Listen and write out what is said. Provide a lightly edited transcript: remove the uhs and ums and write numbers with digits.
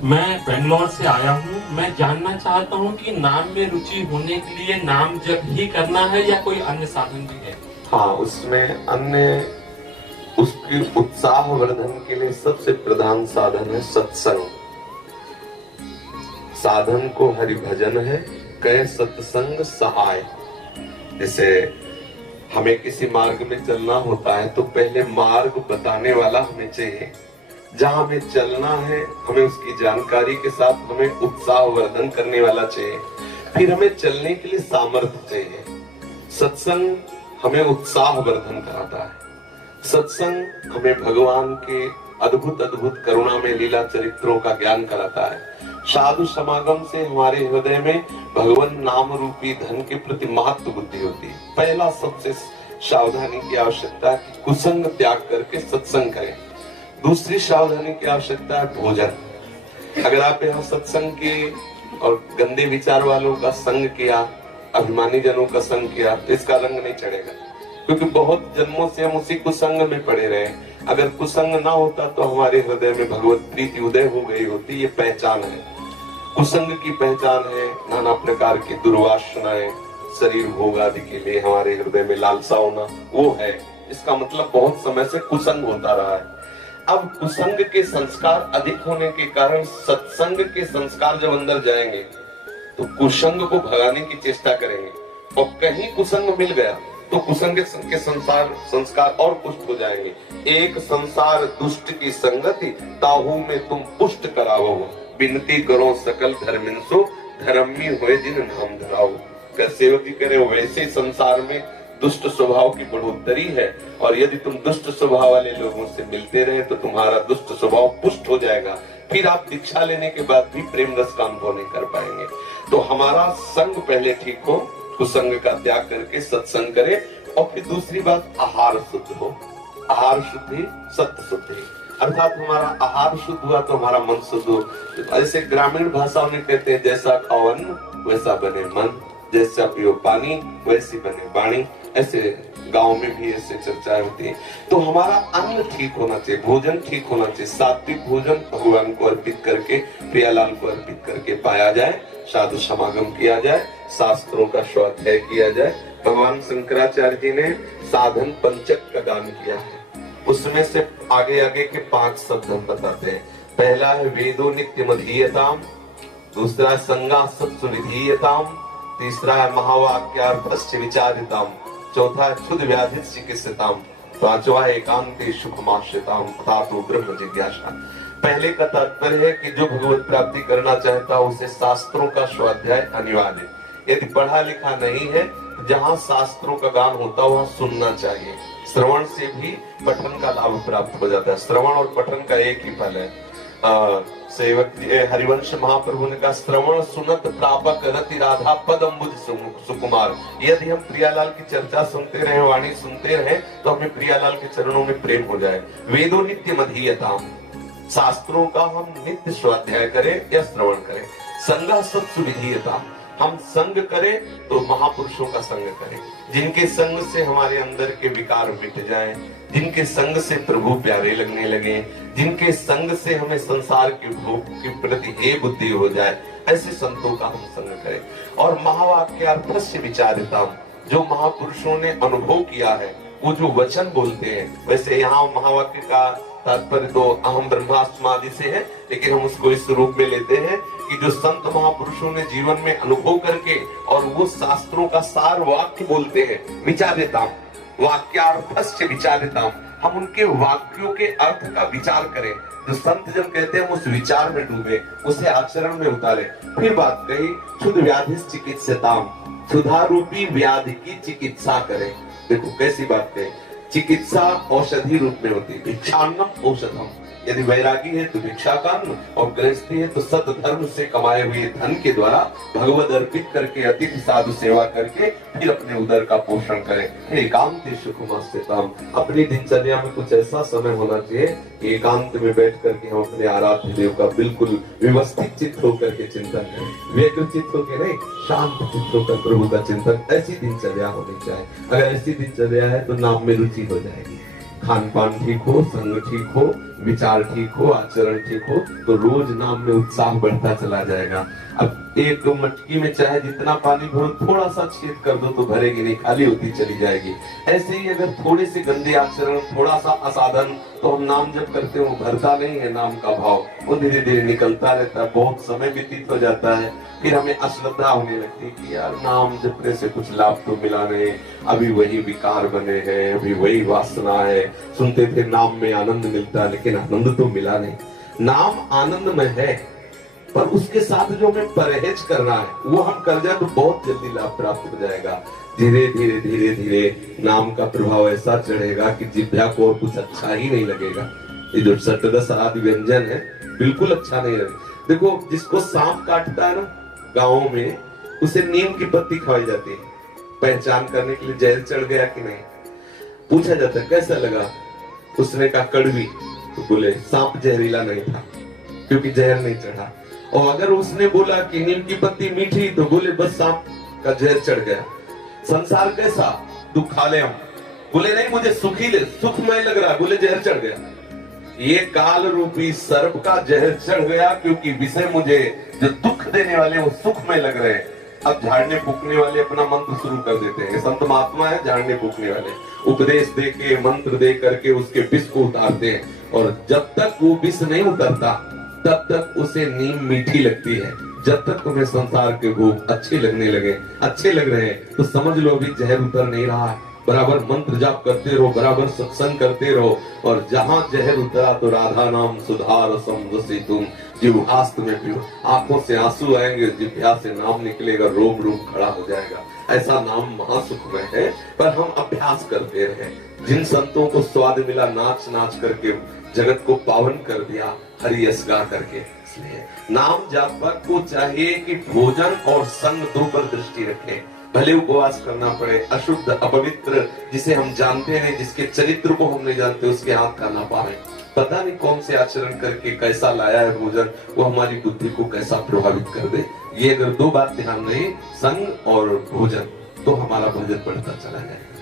मैं बेंगलोर से आया हूँ। मैं जानना चाहता हूँ कि नाम में रुचि होने के लिए नाम जप ही करना है या कोई अन्य साधन भी है? हाँ, उसमें अन्य उसकी उत्साह वर्धन के लिए सबसे प्रधान साधन है सत्संग। साधन को हरि भजन है, कै सत्संग सहाय। जैसे हमें किसी मार्ग में चलना होता है तो पहले मार्ग बताने वाला हमें चाहिए। जहां हमें चलना है हमें उसकी जानकारी के साथ हमें उत्साह वर्धन करने वाला चाहिए, फिर हमें चलने के लिए सामर्थ्य चाहिए। सत्संग हमें उत्साह वर्धन कराता है। सत्संग हमें भगवान के अद्भुत अद्भुत करुणा में लीला चरित्रों का ज्ञान कराता है। साधु समागम से हमारे हृदय में भगवान नाम रूपी धन के प्रति महत्व बुद्धि होती है। पहला सबसे सावधानी की आवश्यकता है कि कुसंग त्याग करके सत्संग करें। दूसरी सावधानी की आवश्यकता है भोजन। अगर आप यहाँ सत्संग के और गंदे विचार वालों का संग किया, अभिमानी जनों का संग किया, तो इसका रंग नहीं चढ़ेगा, क्योंकि बहुत जन्मों से हम उसी कुसंग में पड़े रहे। अगर कुसंग ना होता तो हमारे हृदय में भगवत प्रीति उदय हो गई होती। ये पहचान है, कुसंग की पहचान है। नाना प्रकार की दुर्वासनाएं, शरीर भोग आदि के लिए हमारे हृदय में लालसा होना, वो है। इसका मतलब बहुत समय से कुसंग होता रहा है। अब कुसंग के संस्कार अधिक होने के कारण सत्संग के संस्कार जब अंदर जाएंगे तो कुसंग को भगाने की चेष्टा करेंगे, और कहीं कुसंग मिल गया तो कुसंग के संस्कार और पुष्ट हो जाएंगे। एक संसार दुष्ट की संगति, ताहू में तुम पुष्ट कराओ। विनती करो सकल धर्मिंसो, धर्मी हुए जिन नाम धराओ। कर सेवक जी करे वैसे संसार में दुष्ट स्वभाव की बढ़ोतरी है, और यदि तुम दुष्ट स्वभाव वाले लोगों से मिलते रहे तो तुम्हारा दुष्ट स्वभाव पुष्ट हो जाएगा। फिर आप दीक्षा लेने के बाद भी प्रेम रस का अनुभव नहीं कर पाएंगे। तो हमारा संग पहले ठीक हो, कुसंग का त्याग करके सत्संग करे। और फिर दूसरी बात, आहार शुद्ध हो। आहार शुद्धि सत्य शुद्धि, अर्थात हमारा आहार शुद्ध हुआ तो हमारा मन शुद्ध हो। ऐसे ग्रामीण भाषाओं में कहते हैं, जैसा खाओ अन्न वैसा बने मन, जैसा पियो पानी वैसी बने वाणी। ऐसे गांव में भी ऐसे चर्चाएं होती है। तो हमारा अन्न ठीक होना चाहिए, भोजन ठीक होना चाहिए। सात्विक भोजन भगवान को अर्पित करके, प्रियालाल को अर्पित करके पाया जाए। साधु समागम किया जाए, शास्त्रों का स्वाध्याय किया जाए। भगवान शंकराचार्य जी ने साधन पंचक का दान किया है, उसमें से आगे आगे के 5 शब्द हम बताते हैं। पहला है वेदो नित्य मधीयताम, दूसरा है संगा सत्सु विधीयताम, तीसरा है महावाक्यार्थस्य विचारिताम, चौथा है क्षुद्र व्याधि चिकित्सिताम, पांचवा है एकांते सुखमाश्रिताम तथा तो ब्रह्म जिज्ञासा। पहले का तात्पर्य है कि जो भगवत प्राप्ति करना चाहता है उसे शास्त्रों का स्वाध्याय अनिवार्य है। यदि पढ़ा लिखा नहीं है, जहाँ शास्त्रों का गान होता है वहाँ सुनना चाहिए। श्रवण से भी पठन का लाभ प्राप्त हो जाता है। श्रवण और पठन का एक ही फल है। सेवक हरिवंश महाप्रभु ने कहा, श्रवण सुनत प्रापक रति राधा पद अम्बुज सुकुमार। यदि हम प्रियालाल की चर्चा सुनते रहे, वाणी सुनते रहे, तो हमें प्रियालाल के चरणों में प्रेम हो जाए। वेदो नित्य मधीयताम, शास्त्रों का हम नित्य स्वाध्याय करें या श्रवण करें। संगा सत्सु विधीयताम, हम संग करें तो महापुरुषों का संग करें, जिनके संग से हमारे अंदर के विकार मिट जाएं, जिनके संग से प्रभु प्यारे लगने लगे, जिनके संग से हमें संसार के भोग के प्रति हे बुद्धि हो जाए, ऐसे संतों का हम संग करें। और महावाक्यार्थस्य विचारिताम, जो महापुरुषों ने अनुभव किया है, वो जो वचन बोलते हैं, वैसे यहाँ महावाक्य का तात्पर्य तो अहम ब्रह्मास्मादि से है, लेकिन हम उसको इस रूप में लेते हैं कि जो संत महापुरुषों ने जीवन में अनुभव करके और वो शास्त्रों का सार वाक्य बोलते हैं, विचारिताम, वाक्यार्थस्य विचारिताम, हम उनके वाक्यों के अर्थ का विचार करें। जो संत जब कहते हैं हम उस विचार में डूबे, उसे आचरण में उतारे। फिर बात कही, क्षुद्र व्याधि चिकित्सिताम, क्षुधा रूपी व्याधि की चिकित्सा करें। देखो कैसी बात है, चिकित्सा औषधि रूप में होती है। भिक्षान्नम औषधम, यदि वैरागी है तो भिक्षा का अन्न, और गृहस्थी है तो सत धर्म से कमाए हुए धन के द्वारा भगवद अर्पित करके अतिथि साधु सेवा करके फिर अपने उदर का पोषण करें। एकांत सुखमास्यताम, अपनी दिनचर्या में कुछ ऐसा समय होना चाहिए कि एकांत में बैठ करके हम अपने आराध्य देव का बिल्कुल व्यवस्थित चित्त होकर के चिंतन करें। व्यग्र चित्त होकर नहीं, शांत चित्त होकर प्रभु का चिंतन, ऐसी दिनचर्या होनी चाहिए। अगर ऐसी दिनचर्या है तो नाम में रुचि हो जाएगी। खान पान ठीक हो, संग ठीक हो, विचार ठीक हो, आचरण ठीक हो, तो रोज नाम में उत्साह बढ़ता चला जाएगा। अब एक मटकी में चाहे जितना पानी भरो, थोड़ा सा छेद कर दो तो भरेगी नहीं, खाली होती चली जाएगी। ऐसे ही अगर थोड़े से गंदे आचरण, थोड़ा सा असाधन, तो हम नाम जब करते हो भरता नहीं है नाम का भाव, वो धीरे धीरे निकलता रहता है। बहुत समय व्यतीत हो जाता है, फिर हमें अश्रद्धा होने लगती है कि यार नाम जपने से कुछ लाभ तो मिला नहीं, अभी वही विकार बने हैं, अभी वही वासना है। सुनते थे नाम में आनंद मिलता है, लेकिन आनंद तो मिला नहीं। नाम आनंद में है, पर उसके साथ जो हमें परहेज करना है वो हम कर जाए तो बहुत जल्दी लाभ प्राप्त हो जाएगा। धीरे धीरे धीरे धीरे नाम का प्रभाव ऐसा चढ़ेगा कि जिह्वा को और कुछ अच्छा ही नहीं लगेगा। ये जो सप्तदश आदि व्यंजन है बिल्कुल अच्छा नहीं लगेगा। देखो, जिसको सांप काटता है ना गाँव में, उसे नीम की पत्ती खवाई जाती है, पहचान करने के लिए जहर चढ़ गया कि नहीं। पूछा जाता है कैसा लगा, उसने कहा कड़वी, तो बोले सांप जहरीला नहीं था क्योंकि जहर नहीं चढ़ा। और अगर उसने बोला कि नीम की पत्ती मीठी, तो बोले बस सांप का जहर चढ़ गया। संसार कैसा, दुख खा ले हम, बोले नहीं मुझे सुखी ले, सुखमय लग रहा है, बोले जहर चढ़ गया। ये काल रूपी सर्प का जहर चढ़ गया, क्योंकि विषय मुझे जो दुख देने वाले वो सुखमय लग रहे हैं। अब झाड़ने फूकने वाले अपना मंत्र शुरू कर देते हैं। संत महात्मा है झाड़ने फूकने वाले, उपदेश दे के, मंत्र दे करके उसके विष को उतारते हैं, और जब तक वो विष नहीं उतरता तब तक उसे नीम मीठी लगती है। जब तक तुम्हें संसार के भोग अच्छे लगने लगे, अच्छे लग रहे हैं, तो समझ लो अभी जहर उतर नहीं रहा है। बराबर मंत्र जाप करते रहो, बराबर सत्संग करते रहो, और जहां जहर उतरा तो राधा नाम सुधार समरसी तुम जिह्वास्त में पियो। आंखों से आंसू आएंगे, जिह्वा से नाम निकलेगा, रोम रोम खड़ा हो जाएगा। ऐसा नाम महासुखमय है, पर हम अभ्यास करते रहे। जिन संतों को स्वाद मिला नाच नाच करके जगत को पावन कर दिया, हरि यश गा करके, इसलिए नाम जापक को चाहिए कि भोजन और संग दो पर दृष्टि रखे। भले उपवास करना पड़े, अशुद्ध अपवित्र जिसे हम जानते नहीं, जिसके चरित्र को हम नहीं जानते, उसके हाथ का ना पावे। पता नहीं कौन से आचरण करके कैसा लाया है भोजन, वो हमारी बुद्धि को कैसा प्रभावित कर दे। ये अगर दो बात ध्यान रही, संग और भोजन, तो हमारा भोजन बढ़ता चला जाएगा।